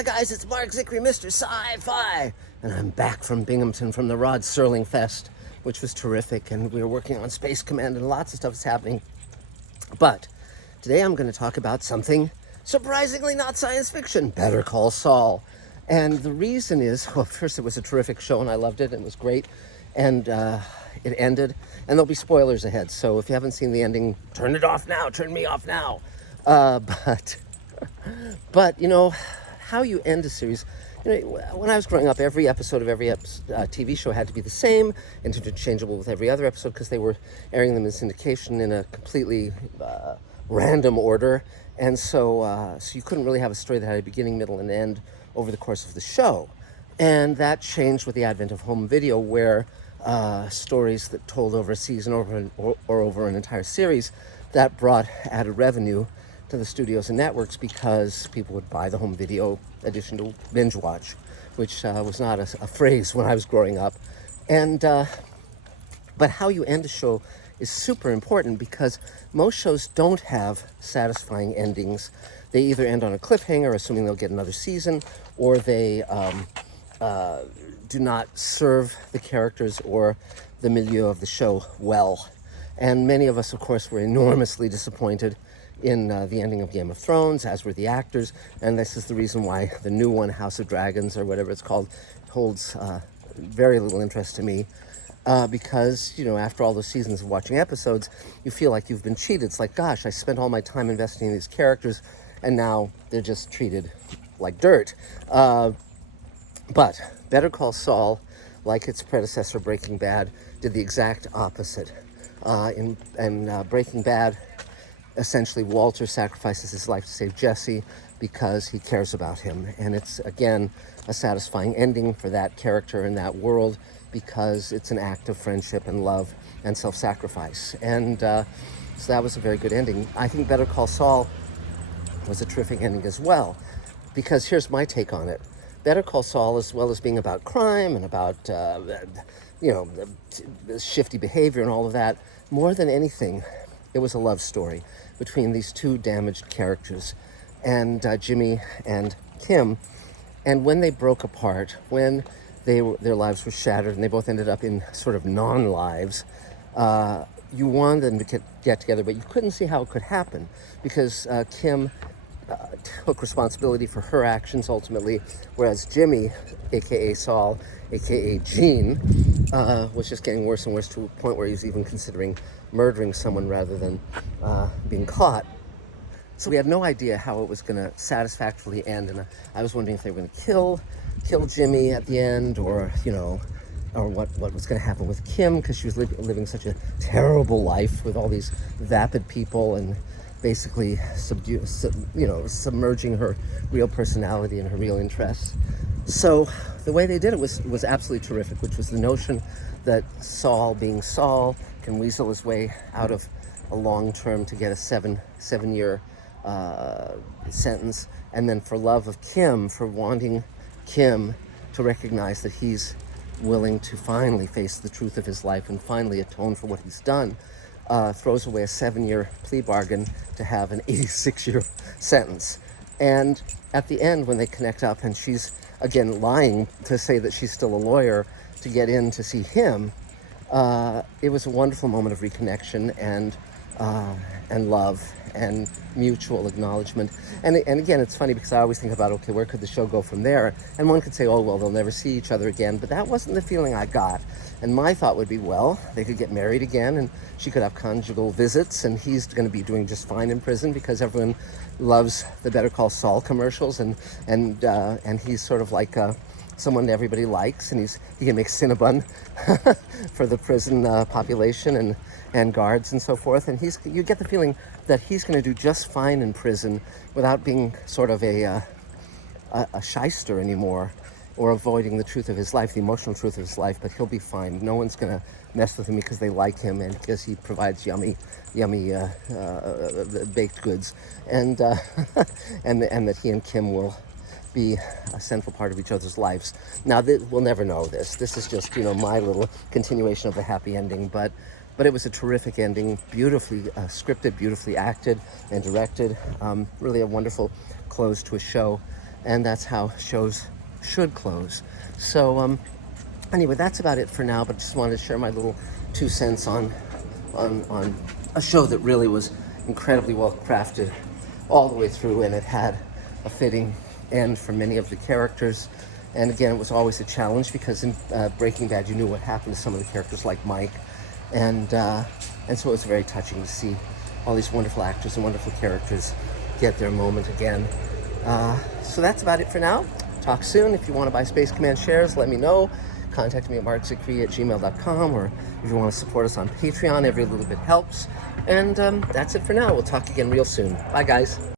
Hi guys, it's Mark Zickery, Mr. Sci-Fi, and I'm back from Binghamton from the Rod Serling Fest, which was terrific, and we were working on Space Command and lots of stuff is happening. But today I'm going to talk about something surprisingly not science fiction, Better Call Saul. And the reason is, well, first it was a terrific show and I loved it and it was great, and it ended, and there'll be spoilers ahead, so if you haven't seen the ending, turn it off now, turn me off now. But you know, how you end a series, you know, when I was growing up, every episode of every TV show had to be the same and interchangeable with every other episode because they were airing them in syndication in a completely random order, and so you couldn't really have a story that had a beginning, middle, and end over the course of the show. And that changed with the advent of home video, where stories that told over a season or over an entire series, that brought added revenue to the studios and networks because people would buy the home video edition to binge watch, which was not a phrase when I was growing up. And but how you end a show is super important because most shows don't have satisfying endings. They either end on a cliffhanger, assuming they'll get another season, or they do not serve the characters or the milieu of the show well. And many of us, of course, were enormously disappointed in the ending of Game of Thrones, as were the actors, and this is the reason why the new one, House of Dragons, or whatever it's called, holds very little interest to me, because, you know, after all those seasons of watching episodes, you feel like you've been cheated. It's like, gosh, I spent all my time investing in these characters, and now they're just treated like dirt. But Better Call Saul, like its predecessor Breaking Bad, did the exact opposite. In Breaking Bad, essentially Walter sacrifices his life to save Jesse because he cares about him, and it's again a satisfying ending for that character in that world because it's an act of friendship and love and self-sacrifice, and so that was a very good ending. I think Better Call Saul was a terrific ending as well, because here's my take on it. Better Call Saul, as well as being about crime and about you know, the shifty behavior and all of that, more than anything, it was a love story between these two damaged characters, and Jimmy and Kim. And when they broke apart, when their lives were shattered and they both ended up in sort of non-lives, you wanted them to get together, but you couldn't see how it could happen because Kim took responsibility for her actions ultimately, whereas Jimmy, aka Saul, aka Gene, was just getting worse and worse to a point where he was even considering murdering someone rather than being caught. So we had no idea how it was going to satisfactorily end, and I was wondering if they were going to kill Jimmy at the end, or, you know, or what was going to happen with Kim, because she was living such a terrible life with all these vapid people and basically submerging her real personality and her real interests. So the way they did it was absolutely terrific, which was the notion that Saul, being Saul, can weasel his way out of a long term to get a seven-year sentence, and then for love of Kim, for wanting Kim to recognize that he's willing to finally face the truth of his life and finally atone for what he's done, throws away a 7-year plea bargain to have an 86-year sentence. And at the end, when they connect up and she's again lying to say that she's still a lawyer to get in to see him, it was a wonderful moment of reconnection and love and mutual acknowledgement. And again, it's funny because I always think about, okay, where could the show go from there? And one could say, oh, well, they'll never see each other again. But that wasn't the feeling I got. And my thought would be, well, they could get married again and she could have conjugal visits, and he's going to be doing just fine in prison because everyone loves the Better Call Saul commercials, and he's sort of like someone everybody likes, and he can make Cinnabon for the prison population and guards and so forth. And you get the feeling that he's going to do just fine in prison without being sort of a shyster anymore, or avoiding the truth of his life, the emotional truth of his life. But he'll be fine. No one's going to mess with him because they like him and because he provides yummy baked goods, and that he and Kim will be a central part of each other's lives. Now, we'll never know this. This is just, you know, my little continuation of the happy ending, but it was a terrific ending, beautifully scripted, beautifully acted and directed. Really a wonderful close to a show and that's how shows should close. So anyway, that's about it for now, but just wanted to share my little 2 cents on a show that really was incredibly well crafted all the way through, and it had a fitting end for many of the characters. And again, it was always a challenge because in Breaking Bad, you knew what happened to some of the characters like Mike, and so it was very touching to see all these wonderful actors and wonderful characters get their moment again. So that's about it for now. Talk soon. If you want to buy Space Command shares, let me know. Contact me at markzicree@gmail.com, or if you want to support us on Patreon, every little bit helps. And that's it for now. We'll talk again real soon. Bye, guys.